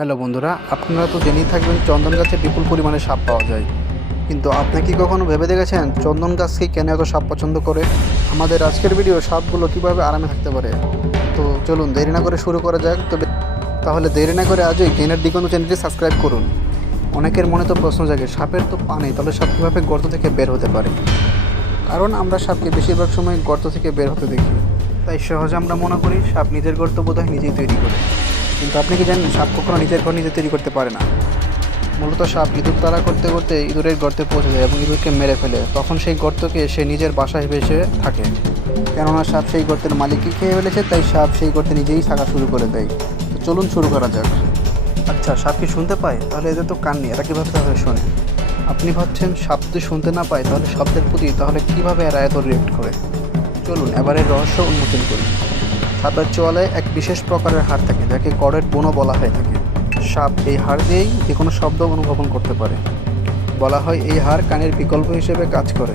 Hello বন্ধুরা, আপনারা তো জেনেই থাকবেন চন্দন গাছে বিপুল পরিমাণে সাপ পাওয়া যায়। কিন্তু আপনি কি কখনো ভেবে দেখেছেন চন্দন গাছকে কেন এত সাপ পছন্দ করে? আমাদের আজকের ভিডিও সাপগুলো কিভাবে আরামে থাকতে পারে। তো চলুন দেরি না করে শুরু করা যাক। তাহলে দেরি না করে আজই জ্ঞানের দিগন্ত চ্যানেলটি সাবস্ক্রাইব করুন। অনেকের মনে তো প্রশ্ন জাগে, সাপের তো পা নেই, তাহলে সাপ কীভাবে গর্ত থেকে বের হতে পারে? কারণ আমরা সাপকে বেশিরভাগ সময় গর্ত থেকে বের হতে দেখি, তাই সহজে আমরা মনে করি সাপ নিজের গর্ত বোধহয় নিজেই তৈরি করে। কিন্তু আপনি কি জানেন সাপ কখনো নিজের ঘর নিজে তৈরি করতে পারে না। মূলত সাপ ইঁদুর তাড়া করতে করতে ইঁদুরের গর্তে পৌঁছে যায় এবং ইঁদুরকে মেরে ফেলে। তখন সেই গর্তকে সে নিজের বাসা ভেসে থাকে। কেননা সাপ সেই গর্তের মালিককে খেয়ে ফেলেছে, তাই সাপ সেই গর্তে নিজেই থাকা শুরু করে দেয়। তো চলুন শুরু করা যাক। আচ্ছা, সাপ কি শুনতে পায়? তাহলে এদের তো কান নেই, এরা কীভাবে তাহলে শোনে? আপনি ভাবছেন সাপ যদি শুনতে না পায় তাহলে শব্দের প্রতি তাহলে কীভাবে এরা এত রিয়েক্ট করে? চলুন এবারের রহস্য উন্মোচন করি। সাপের চোয়ালে এক বিশেষ প্রকারের হাড় থাকে, যাকে কর্ডেট বোনও বলা হয়ে থাকে। সাপ এই হাড় দিয়েই যে কোনো শব্দ অনুধাবন করতে পারে। বলা হয় এই হাড় কানের বিকল্প হিসেবে কাজ করে।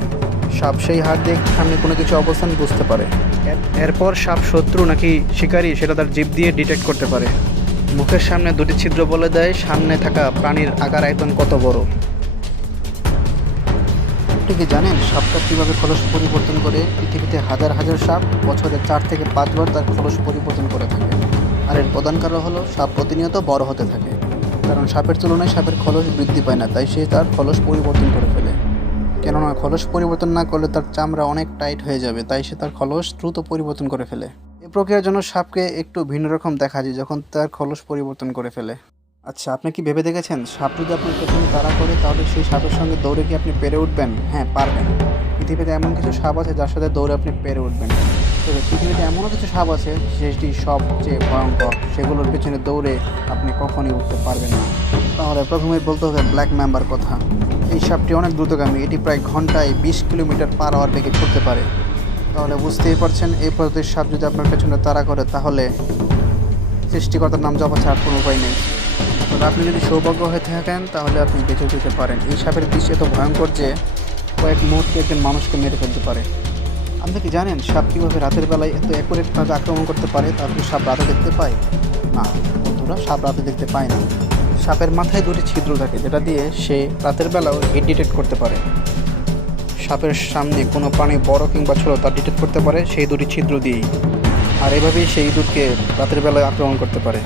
সাপ সেই হাড় দিয়ে সামনে কোনো কিছু অবস্থান বুঝতে পারে। এরপর সাপ শত্রু নাকি শিকারী সেটা তার জিভ দিয়ে ডিটেক্ট করতে পারে। মুখের সামনে দুটি ছিদ্র বলে দেয় সামনে থাকা প্রাণীর আকার আয়তন কত বড়। আপনি কি জানেন সাপটা কীভাবে খোলস পরিবর্তন করে? পৃথিবীতে হাজার হাজার সাপ বছরে 4 থেকে 5 বার তার খোলস পরিবর্তন করে থাকে। আর এর প্রধান কারণ হলো সাপ প্রতিনিয়ত বড় হতে থাকে। কারণ সাপের তুলনায় সাপের খোলস বৃদ্ধি পায় না, তাই সে তার খোলস পরিবর্তন করে ফেলে। কেননা খোলস পরিবর্তন না করলে তার চামড়া অনেক টাইট হয়ে যাবে, তাই সে তার খোলস দ্রুত পরিবর্তন করে ফেলে। এই প্রক্রিয়ার জন্য সাপকে একটু ভিন্ন রকম দেখা যায় যখন তার খোলস পরিবর্তন করে ফেলে। আচ্ছা, আপনি কি ভেবে দেখেছেন সাপ যদি আপনার পেছনে তাড়া করে তাহলে সেই সাপের সঙ্গে দৌড়ে কি আপনি পেরে উঠবেন? হ্যাঁ, পারবেন। পৃথিবীতে এমন কিছু সাপ আছে যার সাথে দৌড়ে আপনি পেরে উঠবেন। তবে পৃথিবীতে এমনও কিছু সাপ আছে যেটি সবচেয়ে ভয়ঙ্কর, সেগুলোর পেছনে দৌড়ে আপনি কখনই উঠতে পারবেন না। তাহলে প্রথমেই বলতে হবে ব্ল্যাক ম্যাম্বার কথা। এই সাপটি অনেক দ্রুতগামী, এটি প্রায় ঘন্টায় 20 কিলোমিটার পার আওয়ার বেগে ছুটতে পারে। তাহলে বুঝতেই পারছেন এই প্রজাতির সাপ যদি আপনার পেছনে তাড়া করে তাহলে সৃষ্টিকর্তার নাম জপা ছাড়ার কোনো উপায় নেই। তবে আপনি যদি সৌভাগ্য হয়ে থাকেন তাহলে আপনি বেঁচে যেতে পারেন। এই সাপের বিষ এত ভয়ঙ্কর যে কয়েক মুহূর্তে একজন মানুষকে মেরে ফেলতে পারে। আপনি কি জানেন সাপ কীভাবে রাতের বেলায় এত অ্যাকুরেটভাবে আক্রমণ করতে পারে? তারপরে সাপ রাতে দেখতে পায় না বন্ধুরা, সাপ রাতে দেখতে পায় না। সাপের মাথায় দুটি ছিদ্র থাকে, যেটা দিয়ে সে রাতের বেলাও হিট ডিটেক্ট করতে পারে। সাপের সামনে কোনো প্রাণী বড় কিংবা ছোট তা ডিটেক্ট করতে পারে সেই দুটি ছিদ্র দিয়েই। আর এভাবেই সেই ইঁদুরকে রাতের বেলায় আক্রমণ করতে পারে।